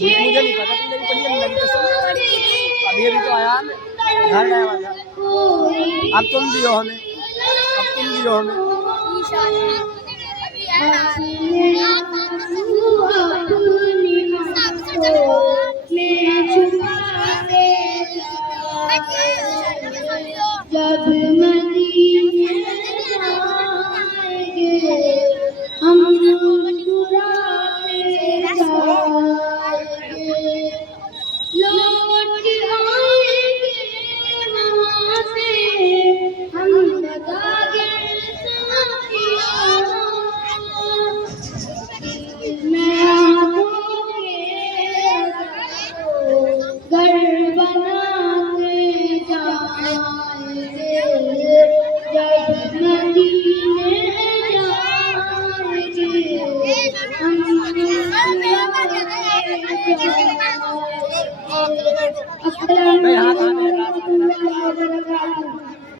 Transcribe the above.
मुझे नहीं पता, तुम मेरी बड़ी लगी अभी अभी तो आया, घर गया हुआ था। अब तुम दियो हमें, अब तुम दियो हमें। जब मदीने जाएंगे हम मुस्कुराते जाएंगे, लौट आएंगे वहाँ से हम सदागर साथिया, मैं आँखों के घर बनाते जाएंगे, जब मदीने जाएंगे हम भाई